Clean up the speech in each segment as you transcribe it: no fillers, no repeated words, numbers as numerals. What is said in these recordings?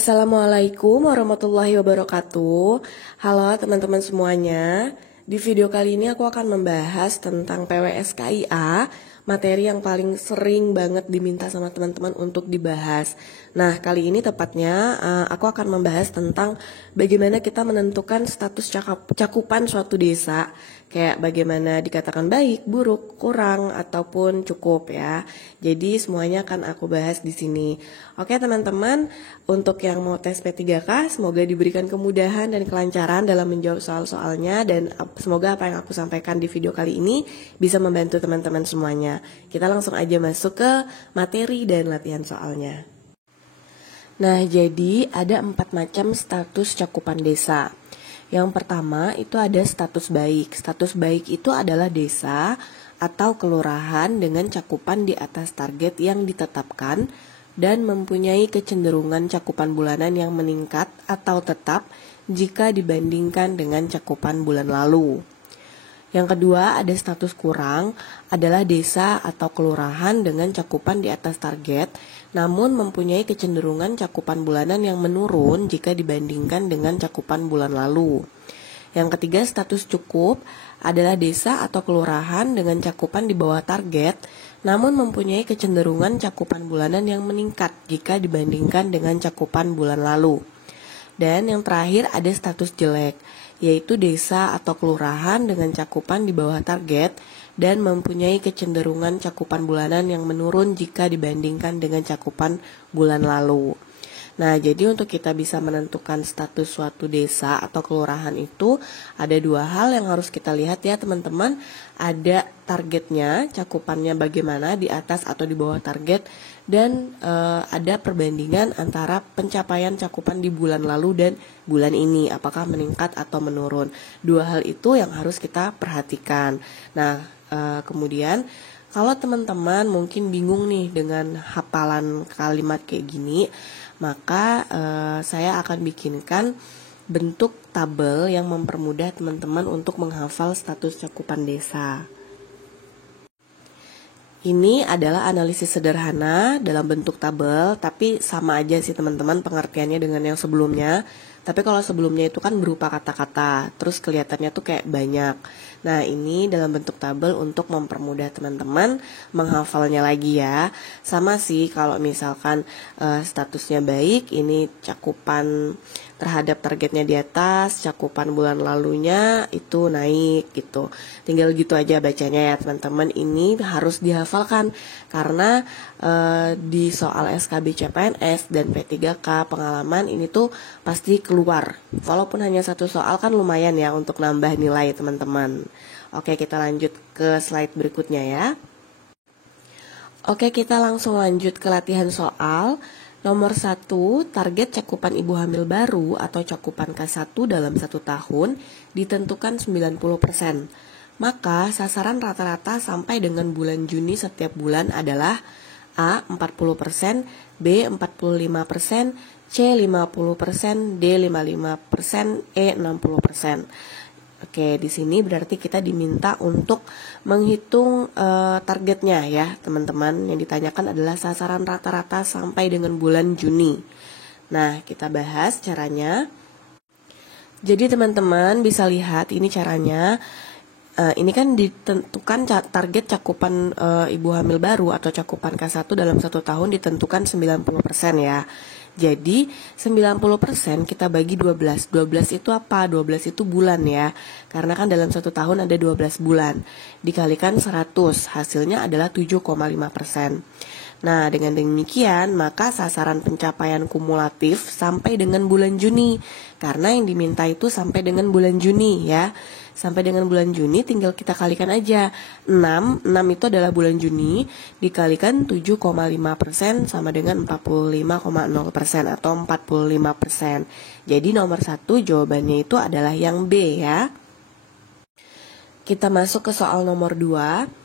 Assalamualaikum warahmatullahi wabarakatuh. Halo teman-teman semuanya. Di video kali ini aku akan membahas tentang PWSKIA, materi yang paling sering banget diminta sama teman-teman untuk dibahas. Nah, kali ini tepatnya aku akan membahas tentang bagaimana kita menentukan status cakupan suatu desa. Kayak bagaimana dikatakan baik, buruk, kurang, ataupun cukup ya. Jadi semuanya akan aku bahas di sini. Oke teman-teman, untuk yang mau tes P3K, semoga diberikan kemudahan dan kelancaran dalam menjawab soal-soalnya. Dan semoga apa yang aku sampaikan di video kali ini bisa membantu teman-teman semuanya. Kita langsung aja masuk ke materi dan latihan soalnya. Nah, jadi ada 4 macam status cakupan desa. Yang pertama itu ada status baik. Status baik itu adalah desa atau kelurahan dengan cakupan di atas target yang ditetapkan dan mempunyai kecenderungan cakupan bulanan yang meningkat atau tetap jika dibandingkan dengan cakupan bulan lalu. Yang kedua ada status kurang, adalah desa atau kelurahan dengan cakupan di atas target namun mempunyai kecenderungan cakupan bulanan yang menurun jika dibandingkan dengan cakupan bulan lalu. Yang ketiga status cukup adalah desa atau kelurahan dengan cakupan di bawah target namun mempunyai kecenderungan cakupan bulanan yang meningkat jika dibandingkan dengan cakupan bulan lalu. Dan yang terakhir ada status jelek, yaitu desa atau kelurahan dengan cakupan di bawah target dan mempunyai kecenderungan cakupan bulanan yang menurun jika dibandingkan dengan cakupan bulan lalu. Nah, jadi untuk kita bisa menentukan status suatu desa atau kelurahan itu ada 2 hal yang harus kita lihat ya teman-teman. Ada targetnya, cakupannya bagaimana di atas atau di bawah target, dan ada perbandingan antara pencapaian cakupan di bulan lalu dan bulan ini, apakah meningkat atau menurun. 2 hal itu yang harus kita perhatikan. Nah, kemudian kalau teman-teman mungkin bingung nih dengan hafalan kalimat kayak gini, maka saya akan bikinkan bentuk tabel yang mempermudah teman-teman untuk menghafal status cakupan desa. Ini adalah analisis sederhana dalam bentuk tabel, tapi sama aja sih teman-teman pengertiannya dengan yang sebelumnya. Tapi kalau sebelumnya itu kan berupa kata-kata, terus kelihatannya tuh kayak banyak. Nah, ini dalam bentuk tabel untuk mempermudah teman-teman menghafalnya lagi ya. Sama sih kalau misalkan statusnya baik, ini cakupan terhadap targetnya di atas, cakupan bulan lalunya itu naik gitu. Tinggal gitu aja bacanya ya teman-teman. Ini harus dihafalkan karena di soal SKB CPNS dan P3K pengalaman ini tuh pasti keluar. Walaupun hanya 1 soal kan lumayan ya untuk nambah nilai teman-teman. Oke, kita lanjut ke slide berikutnya ya. Oke, kita langsung lanjut ke latihan soal. Nomor 1, target cakupan ibu hamil baru atau cakupan K1 dalam 1 tahun ditentukan 90%. Maka sasaran rata-rata sampai dengan bulan Juni setiap bulan adalah A. 40%, B. 45%, C. 50%, D. 55%, E. 60%. Oke, di sini berarti kita diminta untuk menghitung targetnya ya teman-teman. Yang ditanyakan adalah sasaran rata-rata sampai dengan bulan Juni. Nah, kita bahas caranya. Jadi teman-teman bisa lihat ini caranya. Ini kan ditentukan target cakupan ibu hamil baru atau cakupan K1 dalam 1 tahun ditentukan 90% ya. Jadi 90% kita bagi 12. 12 itu apa? 12 itu bulan ya. Karena kan dalam 1 tahun ada 12 bulan. Dikalikan 100, hasilnya adalah 7,5%. Nah, dengan demikian maka sasaran pencapaian kumulatif sampai dengan bulan Juni. Karena yang diminta itu sampai dengan bulan Juni ya. Sampai dengan bulan Juni tinggal kita kalikan aja. 6 itu adalah bulan Juni dikalikan 7,5% sama dengan 45,0% atau 45%. Jadi nomor 1 jawabannya itu adalah yang B ya. Kita masuk ke soal nomor 2.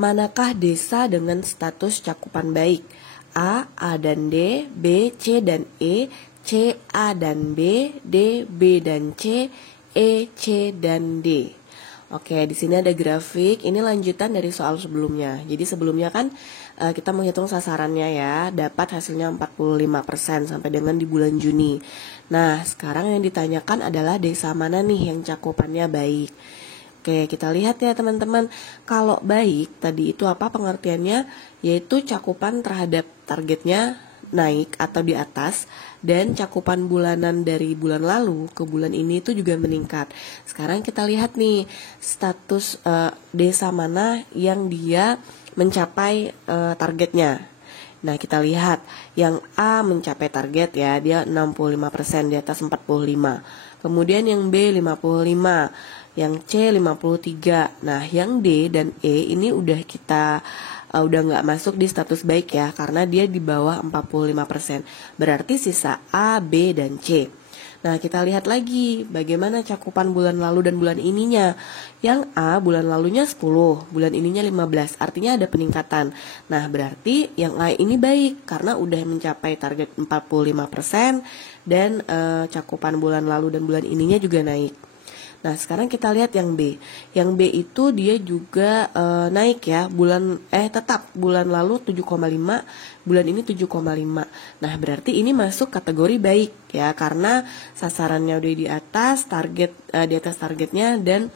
Manakah desa dengan status cakupan baik? A dan D, B, C dan E, C, A dan B, D, B dan C, E, C dan D. Oke, di sini ada grafik. Ini lanjutan dari soal sebelumnya. Jadi sebelumnya kan kita menghitung sasarannya ya, dapat hasilnya 45% sampai dengan di bulan Juni. Nah, sekarang yang ditanyakan adalah desa mana nih yang cakupannya baik. Oke, kita lihat ya teman-teman. Kalau baik tadi itu apa pengertiannya? Yaitu cakupan terhadap targetnya naik atau di atas, dan cakupan bulanan dari bulan lalu ke bulan ini itu juga meningkat. Sekarang kita lihat nih status desa mana yang dia mencapai targetnya. Nah, kita lihat yang A mencapai target ya, dia 65% di atas 45. Kemudian yang B 55, yang C 53. Nah, yang D dan E ini udah kita udah nggak masuk di status baik ya, karena dia di bawah 45%. Berarti sisa A, B, dan C. Nah, kita lihat lagi bagaimana cakupan bulan lalu dan bulan ininya. Yang A bulan lalunya 10, bulan ininya 15, artinya ada peningkatan. Nah, berarti yang A ini baik karena udah mencapai target 45% dan cakupan bulan lalu dan bulan ininya juga naik. Nah, sekarang kita lihat yang B. Yang B itu dia juga naik ya, tetap bulan lalu 7,5, bulan ini 7,5. Nah, berarti ini masuk kategori baik ya, karena sasarannya udah di atas targetnya, dan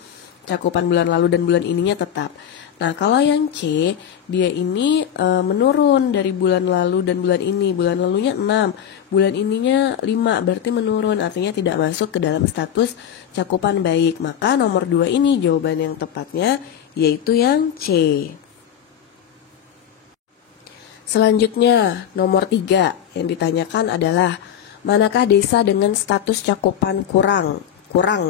cakupan bulan lalu dan bulan ininya tetap. Nah, kalau yang C, dia ini menurun dari bulan lalu dan bulan ini. Bulan lalunya 6, bulan ininya 5, berarti menurun, artinya tidak masuk ke dalam status cakupan baik. Maka nomor 2 ini jawaban yang tepatnya, yaitu yang C. Selanjutnya, nomor 3 yang ditanyakan adalah, manakah desa dengan status cakupan kurang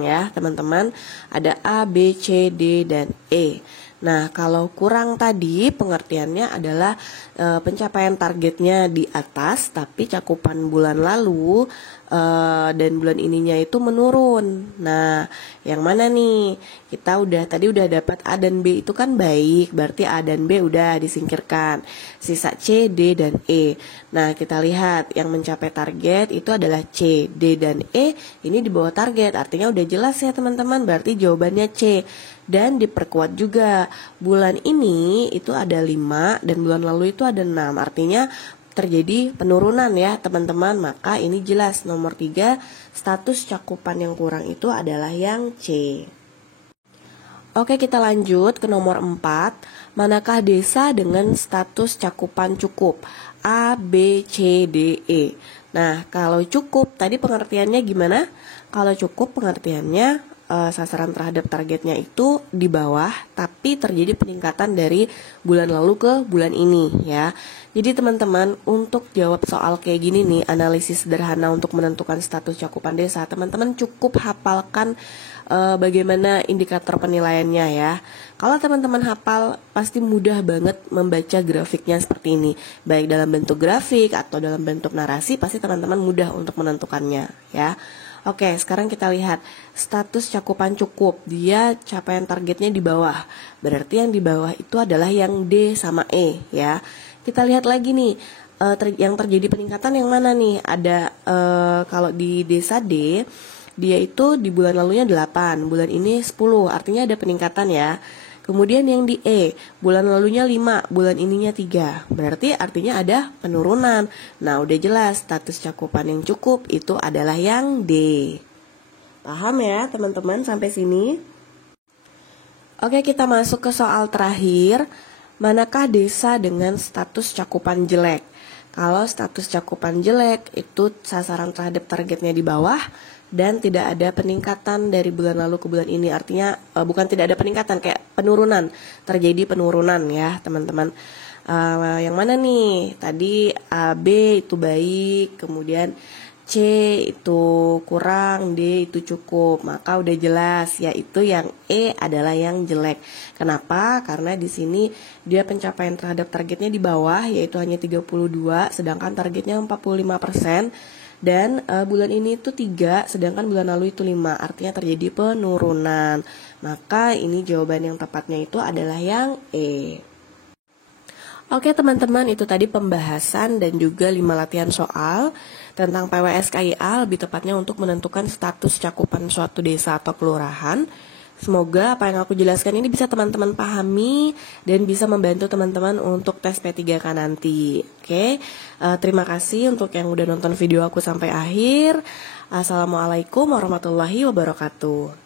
ya teman-teman? Ada A, B, C, D, dan E. Nah, kalau kurang tadi pengertiannya adalah pencapaian targetnya di atas, tapi cakupan bulan lalu dan bulan ininya itu menurun. Nah, yang mana nih? Kita tadi udah dapat A dan B itu kan baik, berarti A dan B udah disingkirkan. Sisa C, D, dan E. Nah, kita lihat yang mencapai target itu adalah C, D, dan E. Ini di bawah target, artinya udah jelas ya teman-teman, berarti jawabannya C. Dan diperkuat juga, bulan ini itu ada 5 dan bulan lalu itu ada 6, artinya terjadi penurunan ya teman-teman. Maka ini jelas nomor 3, status cakupan yang kurang itu adalah yang C. Oke, kita lanjut ke nomor 4. Manakah desa dengan status cakupan cukup? A, B, C, D, E. Nah, kalau cukup tadi pengertiannya gimana? Kalau cukup pengertiannya sasaran terhadap targetnya itu di bawah, tapi terjadi peningkatan dari bulan lalu ke bulan ini ya. Jadi teman-teman, untuk jawab soal kayak gini nih, analisis sederhana untuk menentukan status cakupan desa, teman-teman cukup hafalkan bagaimana indikator penilaiannya ya. Kalau teman-teman hafal, pasti mudah banget membaca grafiknya seperti ini. Baik dalam bentuk grafik atau dalam bentuk narasi, pasti teman-teman mudah untuk menentukannya ya. Oke, sekarang kita lihat status cakupan cukup. Dia capaian targetnya di bawah. Berarti yang di bawah itu adalah yang D sama E ya. Kita lihat lagi nih, yang terjadi peningkatan yang mana nih? Ada kalau di desa D, dia itu di bulan lalunya 8, bulan ini 10, artinya ada peningkatan ya. Kemudian yang di E, bulan lalunya 5, bulan ininya 3. Berarti artinya ada penurunan. Nah, udah jelas status cakupan yang cukup itu adalah yang D. Paham ya teman-teman sampai sini? Oke, kita masuk ke soal terakhir. Manakah desa dengan status cakupan jelek? Kalau status cakupan jelek itu sasaran terhadap targetnya di bawah dan tidak ada peningkatan dari bulan lalu ke bulan ini. Artinya bukan tidak ada peningkatan, kayak penurunan. Terjadi penurunan ya teman-teman. Yang mana nih? Tadi A, B itu baik, kemudian C itu kurang, D itu cukup. Maka udah jelas, yaitu yang E adalah yang jelek. Kenapa? Karena di sini dia pencapaian terhadap targetnya di bawah, yaitu hanya 32, sedangkan targetnya 45%. Dan bulan ini itu 3, sedangkan bulan lalu itu 5, artinya terjadi penurunan. Maka ini jawaban yang tepatnya itu adalah yang E. Oke teman-teman, itu tadi pembahasan dan juga 5 latihan soal tentang PWS KIA, lebih tepatnya untuk menentukan status cakupan suatu desa atau kelurahan. Semoga apa yang aku jelaskan ini bisa teman-teman pahami dan bisa membantu teman-teman untuk tes P3K nanti. Oke, terima kasih untuk yang udah nonton video aku sampai akhir. Assalamualaikum warahmatullahi wabarakatuh.